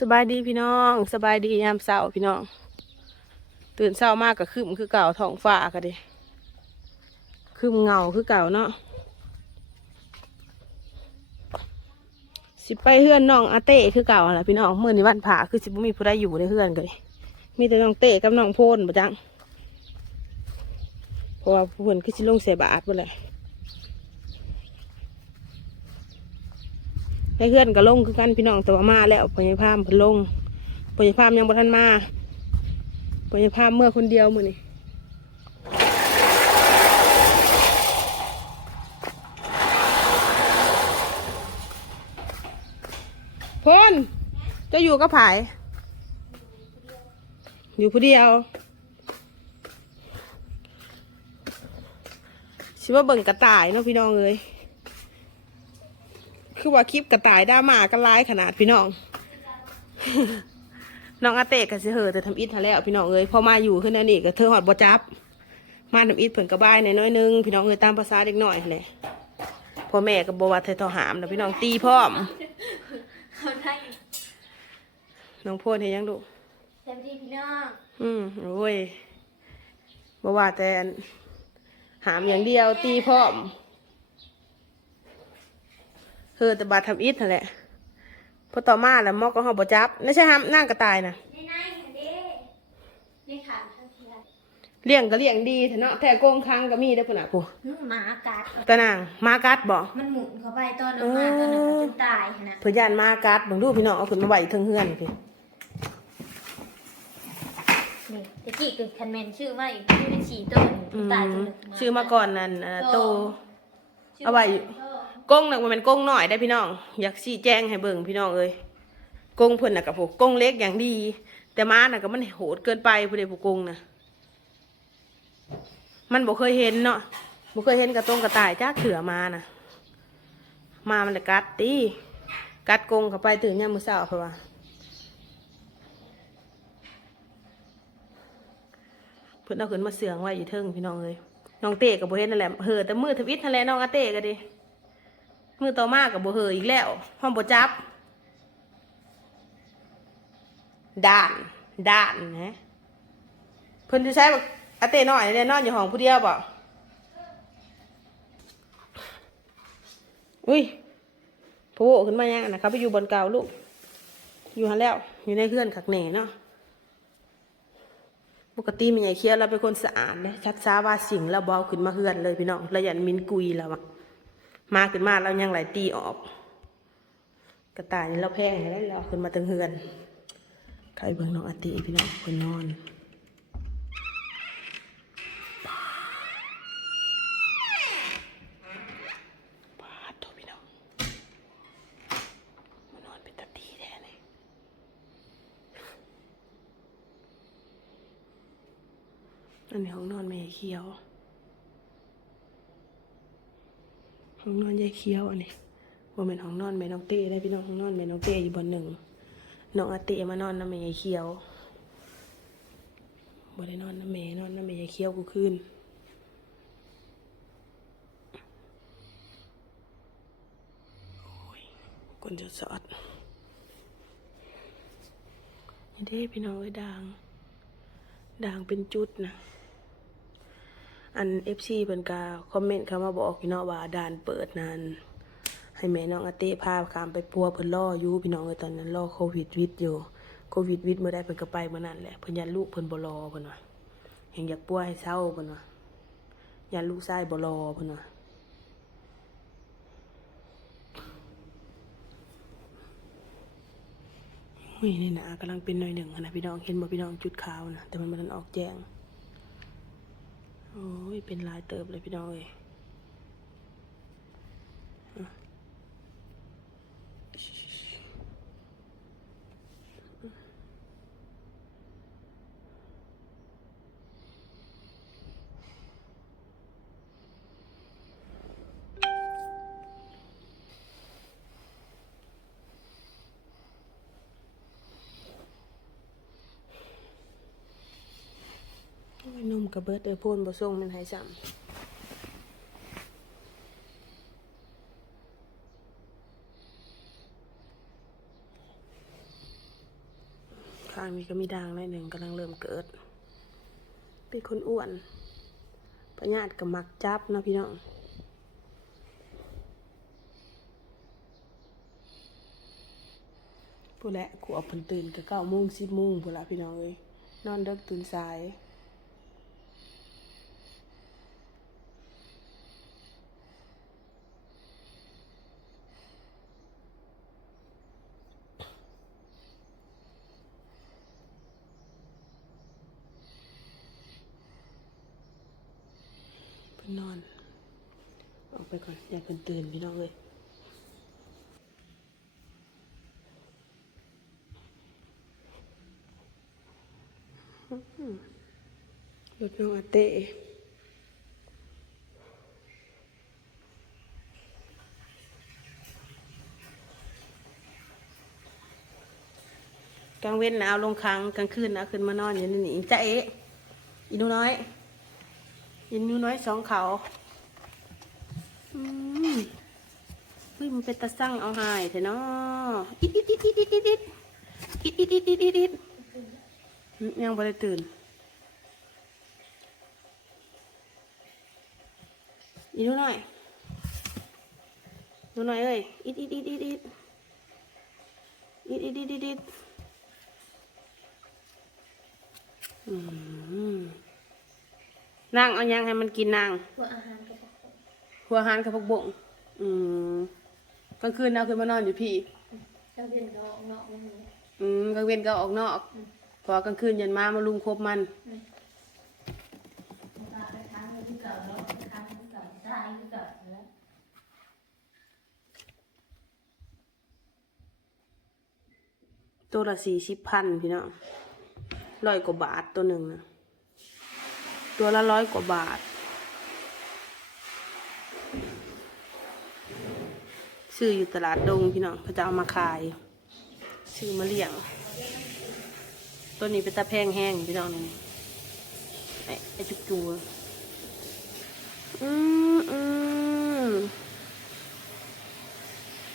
สบายดีพี่น้องสบายดียามเช้าพี่น้อง ตื่นเช้ามากก็คืมคือเก่าท้องฟ้าก็ดิคืมเงาคือเก่าเนาะสิไปเฮือนน้องอาเต้คือเก่าแหละพี่น้องเมื่อนี้วันผ่าคือสิบ่มีผู้ใดอยู่ในเฮือนเลยมีแต่น้องเต้กับน้องโพนประจังเพราะว่าผู้เพิ่นคือสิลงเสียบาทหมดเลย ให้เฮือนก็ลงคือกันพี่น้องแต่ว่ามาแล้วพญาพามเพิ่นลงพญาพามยังบ่ทันมาพญาพามเมื่อคนเดียวมื้อนี้พนจะอยู่กับไผอยู่ผู้เดียวชิว่าเบิ่งกระต่ายเนาะพี่น้องเอ้ย คือว่าคลิปกระต่ายด้ามากันร้ายขนาดพี่น้อง น้องอาเตะกับเสเหอแต่ทำอิฐทะแล้วพี่น้องเอ้ยพอมาอยู่ขึ้นนั่นนี่ก็เธอหอดบ่จับ มาทำอิฐเพิ่นกระบายในน้อยๆนึงพี่น้องเอ้ยตามภาษาเด็กน้อยหั่นแหละพ่อแม่ก็บอกว่าเธอทอหามนะพี่น้องตีพร้อมเขาได้น้องโพดเห็นยังดูเต็มที่พี่น้อง อืมโอ้ยบ่ว่าแต่อันหามอย่างเดียวตีพร้อม เธอแต่บาดทำอิฐนั่นแหละพอต่อมาแล้วหมอกก็หอบ่จับไม่ใช่ห้ามนั่งกระต่ายนะในในค่ะเด้นี่ค่ะทั้งทีละเลี้ยงก็เลี้ยงดีเถอะเนาะแต่โกงคังก็มีได้อพุ่นน่ะผู้นุ่มหมากัดตะนางมากัดบ่มันหมุนเข้าไปตอนออกมาตอนนั้นมันจนตายค่ะนะเพื่อนยานมากัดเบิ่งดูพี่น้องเอาขึ้นมาไว้เทิงเฮือนพี่นี่ตะกี้คือคันเมนชื่อว่าอีกชื่อเป็นฉีต้นอืมตายจนชื่อมาก่อนนั่นอ่าโตชื่เอาไว้ ก้งน่ะมันเป็นก้งหน่อยได้พี่น้อง อยากชี้แจงให้เบิ่งพี่น้องเอ้ยก้งเพิ่นน่ะกับผู้กงเล็กอย่างดี แต่ม้าน่ะก็มันโหดเกินไปผู้ใดผู้กงน่ะ มันบ่เคยเห็นเนาะบ่เคยเห็นกระตรงกระต่ายจ้าเถื่อมาน่ะ มามันเลยกัดตีกัดกงเข้าไปตื่นยามมื้อเช้าเพราะว่าเพิ่นเอาขึ้นมาเสืองไว้อยู่เทิงพี่น้องเอ้ยน้องเต้กับโบเฮ็ดนั่นแหละเฮอแต่มือทวิตนั่นแหละน้องอาเต้ก็ดิ มือต่อมากับโบเฮออีกแล้วห้องโบจับ ด่านด่านนะเพิ่นจะใช้บอกอาเต้น้อยเนี่ยนอนอยู่ห้องผู้เดียวบ่อุ้ยโผล่ขึ้นมายังนะครับไปอยู่บนเก่าลูก อยู่หันแล้ว อยู่ในเพื่อนขักแหน่เนาะปกติมีไงเคี้ยวเราเป็นคนสะอาดเลยชัดช้าว่าสิ่งเราเบาขึ้นมาเฮือนเลยพี่น้องเรายันมินกุยแล้วอะ มาขึ้นมาเรายังไหลตีออก กระต่ายนี่เราแพงให้ได้เราขึ้นมาตึงเฮือนใครเบิ่งน้องอาติพี่น้องคนนอนปาดโทพี่น้อมานอนเป็นตาตีแท้เลยอันนี้ห้องนอนแม่เขียว ห้องนอนยายเขียวอันนี้ว่าเป็นห้องนอนแม่น้องเต้ได้พี่น้องห้องนอนแม่น้องเต้อยู่บนหนึ่งน้องอาเต้มานอนน้ำแม่ยายเขียวบ่ได้นอนน้ำแม่นอนน้ำแม่ยายเขียวกูคืนโอ้ยคนจะสอดนี่เด้พี่น้องไอ้ยด่างด่างเป็นจุดนะ อันเอฟซีเพิ่นก็คอมเมนต์เข้ามาบอกพี่น้องว่าด่านเปิดนานให้แม่น้องอาเต้พาข้ามไปปัวเพิ่นรออยู่พี่น้องเอ้ยตอนนั้นรอโควิดวิดอยู่โควิดวิดเมื่อใดเพิ่นก็ไปเมื่อนั้นแหละเพิ่นยันลูกเพิ่นบ่รอเพิ่นว่าเห็นอยากป่วให้เศร้าเพิ่นว่ายันลูกชายบ่รอเพิ่นว่าอุ้ยนี่นะกำลังเป็นหน่อยหนึ่งนะพี่น้องเห็นบ่พี่น้องจุดขาวนะแต่มันมันออกแจ้ง ยเป็นลายเติบเลยพี่น้องเอ้ย กระเบิดเอ้ยพ่นบ่ส่งมันให้ซ้ำข้างนี้ก็มีด่างหน่อยหนึ่งกำลังเริ่มเกิด เป็นคนอ้วนปัญญาติกับมักจับนะพี่น้อง ผู้แหละกูออกพิ่นตื่นก็เก้าโมงสิบโมงผู้ละพี่น้องเอ้ยนอนเด็กตื่นสาย พิ่นนอน ออกไปก่อนอย่าเพิ่นตื่นพี่น้องเลยรถน้องอาเต้กลางเว้นหนะเอาลงค้างกลางคืนนะขึ้นมานอนอยู่นี่นี่จ้าเอ๋อีนูน้อย ยินนูน้อยสองเขาอืมเฮ้ยมันเป็นตะสั่งเอาหายเถอะเนาะอิดอิดอิดอิดอิดอิดอิดอิดอิดอิดอิดอิดยังบ่ได้ตื่นอีหนูน้อยหนูน้อยเอ้ยอิดอิดอิดอิดอิดอิดอิดอิดอิดอิดอืม นางเอายังให้มันกินนางพวกอาหารกระเพาะหัวหานกับพวกบงอืมกลางคืนเอาขึ้นมานอนอยู่พี่เจ้าเพื่อนก็ออกนอกมาเลยอืมกลางเวนก็ออกนอกพอกลางคืนยันมามาลุงครบมันมาไปทางที่เก่าเนาะทางที่เก่าใช่ที่เก่าแล้วตัวละสี่สิบพันพี่น้องร้อยกว่าบาทตัวหนึ่งนะ ตัวละร้อยกว่าบาท ซื้ออยู่ตลาดดงพี่น้องเขาจะเอามาขาย ซื้อมาเลี้ยง ตัวนี้เป็นตาแพงแห้งพี่น้องนี่ไอ้ไอ้จุกจูอืมอืม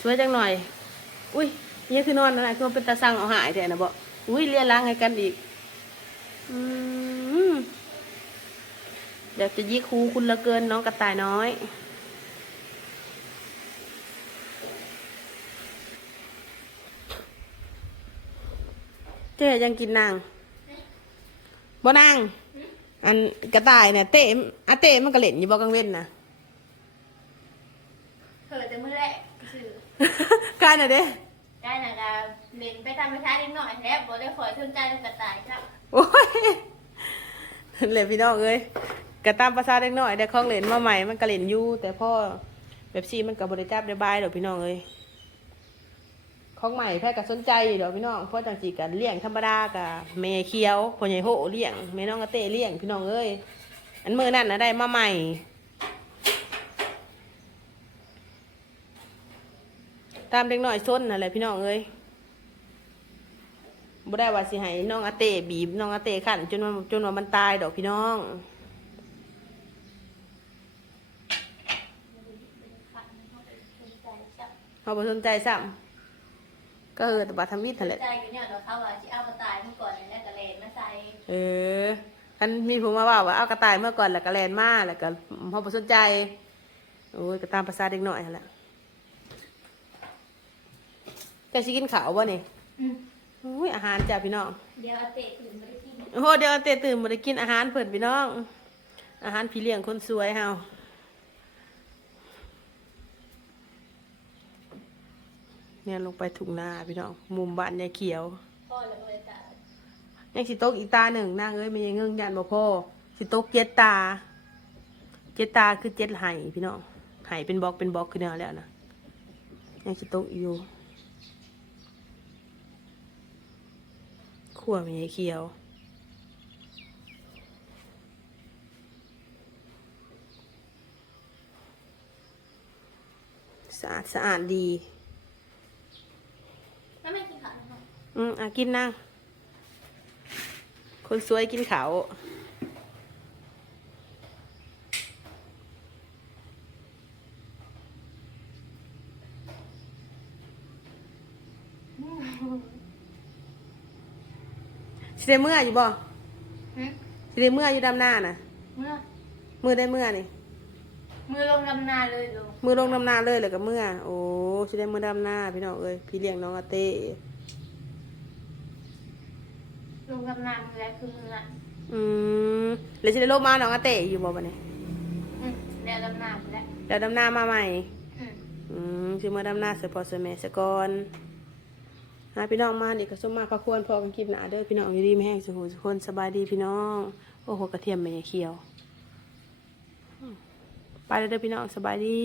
สวยจังหน่อย อุ้ยนี่คือนอนนะคือเป็นตาสั่งเอาหายแทนนะบอกอุ้ยเลียล้างให้กันอีก อืม อยากจะยิกคูคุณเหละเกินน้องกระต่ายน้อยเจ๊ยังกินนางบ่นาง อันกระต่ายเนี่ยเต้มอาเต้มันก็เล่นอยู่บ่กลางเว้นนะเกิดแต่มื้อแรกสื่อกายหน่อยเด้ได้นะกาเล่นไปทำไปช้านิดหน่อยแทบบ่ได้คอยสนใจกระต่ายครับโอ้ยเลยพี่น้องเอ้ย กระตามภาษาเล็กน้อยได้ของเล่นมาใหม่มันก็เล่นอยู่แต่พ่อแบบซีมันกับบริจับได้บายเดอกพี่น้องเอ้ยของใหม่แพ่ก็สนใจอยู่ดอกพี่น้องพราะจังสีกันเลี้ยงธรรมดากับแม่เคียวพ่อใหญ่โหเลี้ยงแม่น้องกระเตเลี้ยงพี่น้องเอ้ยอันมือนั่นนะได้มาใหม่ตามเด็กน้อยส้นนั่นแหละพี่น้องเอ้ยบ่ได้ว่าสิให้น้องอาเตบีบน้องอาเตขันจนว่าจนว่ามันตายดอกพี่น้อง เขาบ่สนใจซ้ำก็เออแต่บาทำวิทย์นั่นแหละ ใจกันเนี่ยเราเข้าว่าสิเอากระต่ายเมื่อก่อนเนี่ยแล้วก็เลนมาใส่เอออันมีผมมาว่าว่าเอากระต่ายเมื่อก่อนแล้วก็แลนมาแล้วก็เขาบ่สนใจ โอ้ยก็ตามภาษาเด็กน้อยนั่นแหละเจะสิกินข้าวบ่นี่อืมโอ้ยอาหารจ้ะพี่น้อง เดี๋ยวเอาเตะถึงไม่ได้กิน โอ้โหเดี๋ยวเตตื่นมาได้กินอาหารเพิ่นพี่น้อง อาหารพี่เลี้ยงคนสวยเฮา เนี่ยลงไปถุงนาพี่น้องมุมบ้านยายเขียวพ่อแล้วก็เลยตายยังสิโต๊กอีกตาหนึ่งนางเอ้ยมันยังเงื้งยันบ่พ่อสิโต๊กเจ็ดตา เจ็ดตาคือเจ็ดไห่พี่น้องไห่เป็นบล็อกเป็นบล็อกคือแนวแล้วนะยังสิโต๊กอยู่ขั้วมีไอ้เขียวสะอาดสะอาดดี แล้วไม่กินข้าวเนาะ อืมอะกินนั่ง คนสวยกินเขาวสิได้เมื่ออยู่บ่หึสิได้เมื่ออยู่ดำหน้าน่ะ เมื่อมือได้เมื่อนี่ มือลงดำนาเลยลุงมือลงดำนาเลยเลยกับเมื่อ โอ้สิได้มือดำหน้าพี่น้องเอ้ยพี่เลี้ยงน้องอาเต้ ลงดำนามือแรกคือมืออะอืมแล้วสิได้ลบมาน้องอาเต้อยู่บ่บัดนี้อืมแล้วดำนาไปแล้วแล้วดำหน้ามาใหม่ อืมอืมสิมือดำหน้าเสยพอเสยแม่สะก่อนหาพี่น้องมานี่ก็สมมาพระควรพอกันคลิปหน้าเด้อพี่น้องอยู่ดีไม่แห้งสุขสุขคนสบายดีพี่น้อง โอ้โหกระเทียมแม่เขียวอืมไปแล้วเด้อพี่น้องสบายดี